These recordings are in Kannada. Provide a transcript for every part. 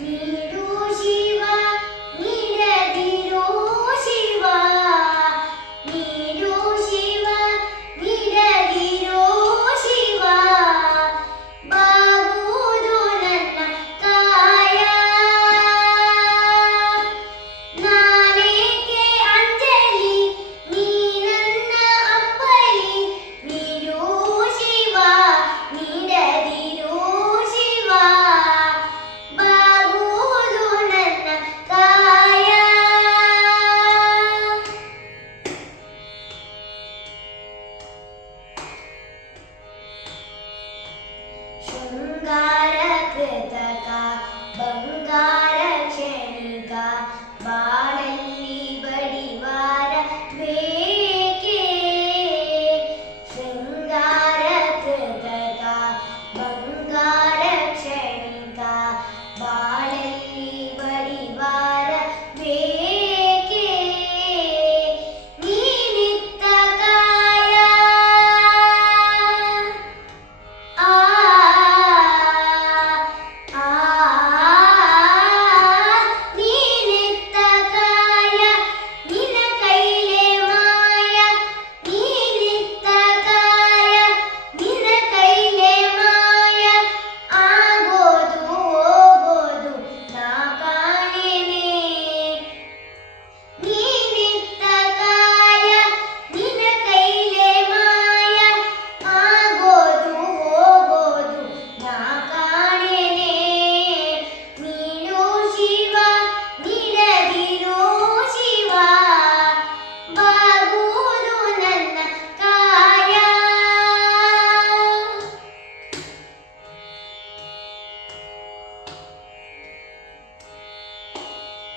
ನೀಡು ಶಿವ ನೀಡದಿರು ಶಿವ ನೀಡು ಶಿವ ನೀಡದಿರು ಶಿವ ಬಾಗುವುದು ನನ್ನ ಕಾಯ ನಾನೇಕೆ ಅಂಜಲಿ ನೀ ನನ್ನ ಅಪ್ಪಲಿ ನೀಡು ಶಿವ ನೀಡದಿರು ಶಿವ ಬಾಗುವುದು ನನ್ನ ಕಾಯ ಶೃಂಗಾರ ಕೃತಕ ಬಂಗಾರ ಕ್ಷಣಿಕ ಬಾಳಲ್ಲಿ ಬಡಿವಾರ ಬೇಕೆ ಶೃಂಗಾರ ಕೃತಕ ಬಂಗಾರ ಕ್ಷಣಿಕ ಬಾಳಲ್ಲಿ ಬಡಿವಾರ ಬೇಕೆ ನೀನಿತ್ತ ಕಾಯ ಆ ನೀನಿತ್ತ ಕಾಯ ನಿನ್ನ ಕೈಲೇ ಮಾಯ ನೀನಿತ್ತ ಕಾಯ ನಿನ್ನ ಕೈಲೇ ಮಾಯ ಆಗೋದು ಹೋಗೋದು ನಾ ಕಾಣೆನೆ ನೀನಿತ್ತ ಕಾಯ ನಿನ್ನ ಕೈಲೇ ಮಾಯ ಆಗೋದು ಹೋಗೋದು ನಾ ಕಾಣೆನೆ ನೀಡು ಶಿವ ನೀಡದಿರು ಶಿವ ಬಾಗುವುದು ನನ್ನ ಕಾಯ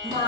ಮಾ